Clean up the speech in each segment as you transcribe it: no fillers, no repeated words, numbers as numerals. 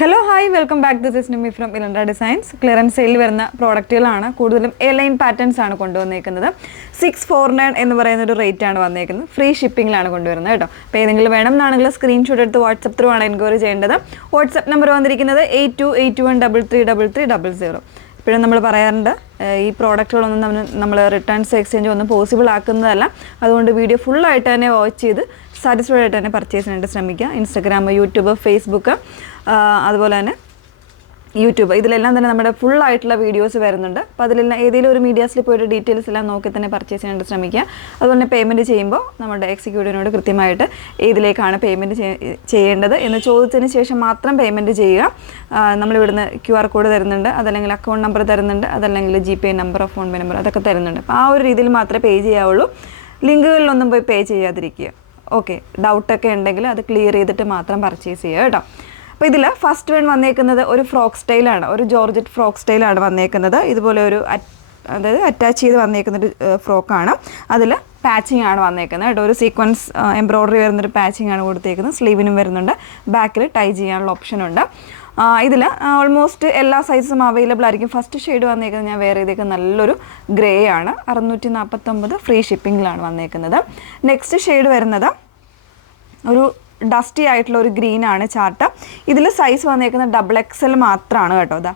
Hello hi welcome back. This is Nimi from Ilanda designs. Clearance sale വരുന്ന പ്രോഡക്റ്റുകളാണ്. കൂടുതലും A-line patterns ആണ് കൊണ്ടുവന്നേക്കുന്നത്. 649 എന്ന് പറയുന്നൊരു റേറ്റ് ആണ് വന്നേക്കുന്നത്. ഫ്രീ ഷിപ്പിങ്ങിലാണ് കൊണ്ടുവരുന്നത് കേട്ടോ. അപ്പോൾ ഏതെങ്കിലും വേണം എന്നാണെങ്കിൽ സ്ക്രീൻഷോട്ട് എടുത്ത് വാട്സപ്പ് ത്രൂ ആണ് എൻക്വയറി ചെയ്യേണ്ടത്. വാട്സപ്പ് നമ്പർ വന്നിരിക്കുന്നത് 82813300. ഇപ്പോഴും നമ്മൾ പറയാറുണ്ട് ഈ പ്രോഡക്റ്റുകളൊന്നും നമ്മൾ റിട്ടേൺസ് എക്സ്ചേഞ്ച് ഒന്നും പോസിബിൾ ആക്കുന്നതല്ല. അതുകൊണ്ട് വീഡിയോ ഫുള്ളായിട്ട് തന്നെ വാച്ച് ചെയ്ത് സാറ്റിസ്ഫൈഡ് ആയിട്ട് തന്നെ പർച്ചേസ് ചെയ്യാനായിട്ട് ശ്രമിക്കുക. ഇൻസ്റ്റഗ്രാം, യൂട്യൂബ്, ഫേസ്ബുക്ക്, അതുപോലെ തന്നെ യൂട്യൂബ്, ഇതിലെല്ലാം തന്നെ നമ്മുടെ ഫുള്ളായിട്ടുള്ള വീഡിയോസ് വരുന്നുണ്ട്. അപ്പോൾ അതിലെല്ലാം ഏതെങ്കിലും ഒരു മീഡിയാസിൽ പോയിട്ട് ഡീറ്റെയിൽസ് എല്ലാം നോക്കി തന്നെ പർച്ചേസ് ചെയ്യാനായിട്ട് ശ്രമിക്കുക. അതുപോലെ തന്നെ പേയ്മെൻറ്റ് ചെയ്യുമ്പോൾ നമ്മുടെ എക്സിക്യൂട്ടീവിനോട് കൃത്യമായിട്ട് ഏതിലേക്കാണ് പേയ്മെൻറ്റ് ചെയ്യേണ്ടത് എന്ന് ചോദിച്ചതിന് ശേഷം മാത്രം പേയ്മെൻറ്റ് ചെയ്യുക. നമ്മളിവിടുന്ന് QR കോഡ് തരുന്നുണ്ട്, അതല്ലെങ്കിൽ അക്കൗണ്ട് നമ്പർ തരുന്നുണ്ട്, അതല്ലെങ്കിൽ GPay number, phone Pay number, അതൊക്കെ തരുന്നുണ്ട്. അപ്പോൾ ആ ഒരു രീതിയിൽ മാത്രമേ പേ ചെയ്യാവുള്ളൂ. ലിങ്കുകളിലൊന്നും പോയി പേ ചെയ്യാതിരിക്കുക. ഓക്കെ, ഡൗട്ടൊക്കെ ഉണ്ടെങ്കിൽ അത് ക്ലിയർ ചെയ്തിട്ട് മാത്രം പർച്ചേസ് ചെയ്യുക കേട്ടോ. അപ്പോൾ ഇതിൽ ഫസ്റ്റ് വൺ വന്നേക്കുന്നത് ഒരു ഫ്രോക്ക് സ്റ്റൈലാണ്, ഒരു ജോർജറ്റ് ഫ്രോക്ക് സ്റ്റൈലാണ് വന്നേക്കുന്നത്. ഇതുപോലെ ഒരു അതായത് അറ്റാച്ച് ചെയ്ത് വന്നേക്കുന്നൊരു ഫ്രോക്കാണ്. അതിൽ പാച്ചിങ് ആണ് വന്നേക്കുന്നത് കേട്ടോ. ഒരു സീക്വൻസ് എംബ്രോയ്ഡറി വരുന്നൊരു പാച്ചിങ് ആണ് കൊടുത്തേക്കുന്നത്. സ്ലീവിനും വരുന്നുണ്ട്, ബാക്കിൽ ടൈ ചെയ്യാനുള്ള ഓപ്ഷനുണ്ട്. ഇതിൽ ഓൾമോസ്റ്റ് എല്ലാ സൈസും അവൈലബിൾ ആയിരിക്കും. ഫസ്റ്റ് ഷെയ്ഡ് വന്നേക്കുന്നത് ഞാൻ വേറെ ചെയ്തേക്കുന്നത് നല്ലൊരു ഗ്രേ ആണ്. 649 ഫ്രീ ഷിപ്പിങ്ങിലാണ് വന്നേക്കുന്നത്. നെക്സ്റ്റ് ഷെയ്ഡ് വരുന്നത് ഒരു ഡസ്റ്റി ആയിട്ടുള്ള ഒരു ഗ്രീനാണ് ചാർട്ട്. ഇതിൽ സൈസ് വന്നേക്കുന്നത് XXL മാത്രമാണ് കേട്ടോ. ഇതാ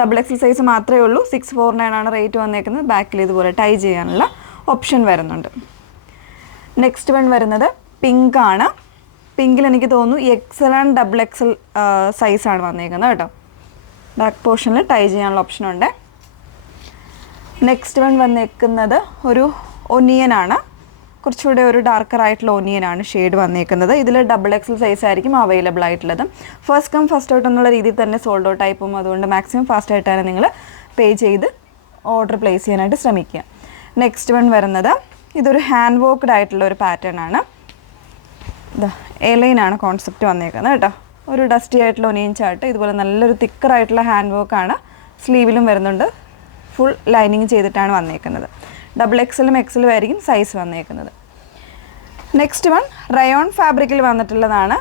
XXL സൈസ് മാത്രമേ ഉള്ളൂ. 649 ആണ് റേറ്റ് വന്നേക്കുന്നത്. ബാക്കിൽ ഇതുപോലെ ടൈ ചെയ്യാനുള്ള ഓപ്ഷൻ വരുന്നുണ്ട്. നെക്സ്റ്റ് വൺ വരുന്നത് പിങ്ക് ആണ്. പിങ്കിൽ എനിക്ക് തോന്നുന്നു XL ആൻഡ് XXL സൈസാണ് വന്നേക്കുന്നത് കേട്ടോ. ബാക്ക് പോർഷനിൽ ടൈ ചെയ്യാനുള്ള ഓപ്ഷനുണ്ട്. നെക്സ്റ്റ് വൺ വന്നേക്കുന്നത് ഒരു ഒനിയനാണ്. കുറച്ചുകൂടെ ഒരു ഡാർക്കർ ആയിട്ടുള്ള ഒനിയനാണ് ഷെയ്ഡ് വന്നേക്കുന്നത്. ഇതിൽ XXL സൈസ് ആയിരിക്കും അവൈലബിൾ ആയിട്ടുള്ളത്. ഫസ്റ്റ് കം ഫസ്റ്റ് ഔട്ട് എന്നുള്ള രീതിയിൽ തന്നെ സോൾഡ് ഔട്ട് ആയി പോകും. അതുകൊണ്ട് മാക്സിമം ഫാസ്റ്റ് ആയിട്ടാണ് നിങ്ങൾ പേ ചെയ്ത് ഓർഡർ പ്ലേസ് ചെയ്യാനായിട്ട് ശ്രമിക്കുക. നെക്സ്റ്റ് വൺ വരുന്നത് ഇതൊരു ഹാൻഡ് വർക്ക്ഡ് ആയിട്ടുള്ള ഒരു പാറ്റേൺ ആണ്. ഇതാ എലൈനാണ് കോൺസെപ്റ്റ് വന്നേക്കുന്നത് കേട്ടോ. ഒരു ഡസ്റ്റി ആയിട്ടുള്ള ഒനിയൻ ചാർട്ട്. ഇതുപോലെ നല്ലൊരു തിക്കറായിട്ടുള്ള ഹാൻഡ് വർക്കാണ്. സ്ലീവിലും വരുന്നുണ്ട്. ഫുൾ ലൈനിങ് ചെയ്തിട്ടാണ് വന്നേക്കുന്നത്. XXLും XLും ആയിരിക്കും സൈസ് വന്നേക്കുന്നത്. നെക്സ്റ്റ് വൺ റയോൺ ഫാബ്രിക്കിൽ വന്നിട്ടുള്ളതാണ്.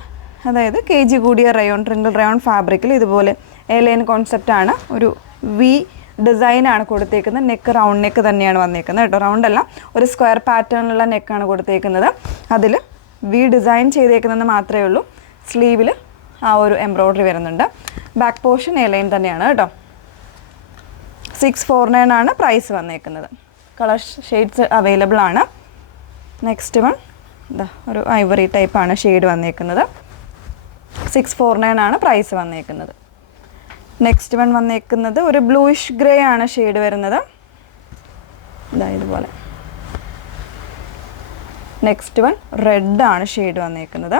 അതായത് kg കൂടിയ റയോൺ, ട്രിങ്കിൾ റയോൺ ഫാബ്രിക്കിൽ ഇതുപോലെ എലൈൻ കോൺസെപ്റ്റാണ്. ഒരു V ഡിസൈനാണ് കൊടുത്തേക്കുന്നത്. നെക്ക് റൗണ്ട് നെക്ക് തന്നെയാണ് വന്നേക്കുന്നത് കേട്ടോ. റൗണ്ട് അല്ല, ഒരു സ്ക്വയർ പാറ്റേണിലുള്ള നെക്കാണ് കൊടുത്തേക്കുന്നത്. അതിൽ V ഡിസൈൻ ചെയ്തേക്കുന്നതെന്ന് മാത്രമേ ഉള്ളൂ. സ്ലീവിൽ ആ ഒരു എംബ്രോയ്ഡറി വരുന്നുണ്ട്. ബാക്ക് പോർഷൻ എലൈൻ തന്നെയാണ് കേട്ടോ. 649 ആണ് പ്രൈസ് വന്നേക്കുന്നത്. കളർ ഷെയ്ഡ്സ് അവൈലബിൾ ആണ്. നെക്സ്റ്റ് വൺ ഇതാ ഒരു ഐവറി ടൈപ്പാണ് ഷെയ്ഡ് വന്നേക്കുന്നത്. 649 ആണ് പ്രൈസ് വന്നേക്കുന്നത്. നെക്സ്റ്റ് വൺ വന്നേക്കുന്നത് ഒരു ബ്ലൂയിഷ് ഗ്രേ ആണ് ഷെയ്ഡ് വരുന്നത്. ഇതാ ഇതുപോലെ. നെക്സ്റ്റ് വൺ റെഡ് ആണ് ഷെയ്ഡ് വന്നേക്കുന്നത്.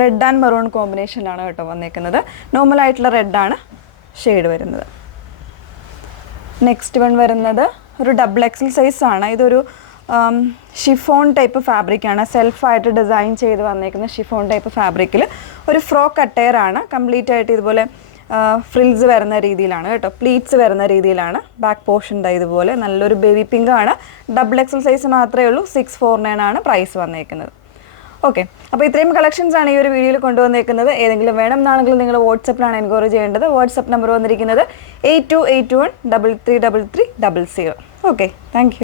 റെഡ് ആൻഡ് മെറൂൺ കോമ്പിനേഷനിലാണ് കേട്ടോ വന്നേക്കുന്നത്. നോർമലായിട്ടുള്ള റെഡാണ് ഷെയ്ഡ് വരുന്നത്. നെക്സ്റ്റ് വൺ വരുന്നത് ഒരു XXL സൈസാണ്. ഇതൊരു ഷിഫോൺ ടൈപ്പ് ഫാബ്രിക്കാണ്. സെൽഫായിട്ട് ഡിസൈൻ ചെയ്ത് വന്നേക്കുന്ന ഷിഫോൺ ടൈപ്പ് ഫാബ്രിക്കിൽ ഒരു ഫ്രോക്ക് അട്ടയറാണ്. കംപ്ലീറ്റ് ആയിട്ട് ഇതുപോലെ ഫ്രിൽസ് വരുന്ന രീതിയിലാണ് കേട്ടോ. പ്ലീറ്റ്സ് വരുന്ന രീതിയിലാണ്. ബാക്ക് പോർഷൻ ഇതുപോലെ നല്ലൊരു ബേബി പിങ്ക് ആണ്. XXL സൈസ് മാത്രമേ ഉള്ളൂ. 649 ആണ് പ്രൈസ് വന്നേക്കുന്നത്. ഓക്കെ, അപ്പോൾ ഇത്രയും കളക്ഷൻസ് ആണ് ഈ ഒരു വീഡിയോയിൽ കൊണ്ടുവന്നേക്കുന്നത്. ഏതെങ്കിലും വേണം എന്നാണെങ്കിൽ നിങ്ങൾ വാട്സപ്പിലാണ് എൻക്വയറി ചെയ്യേണ്ടത്. വാട്സപ്പ് നമ്പർ വന്നിരിക്കുന്നത് 8281333300. Okay, thank you.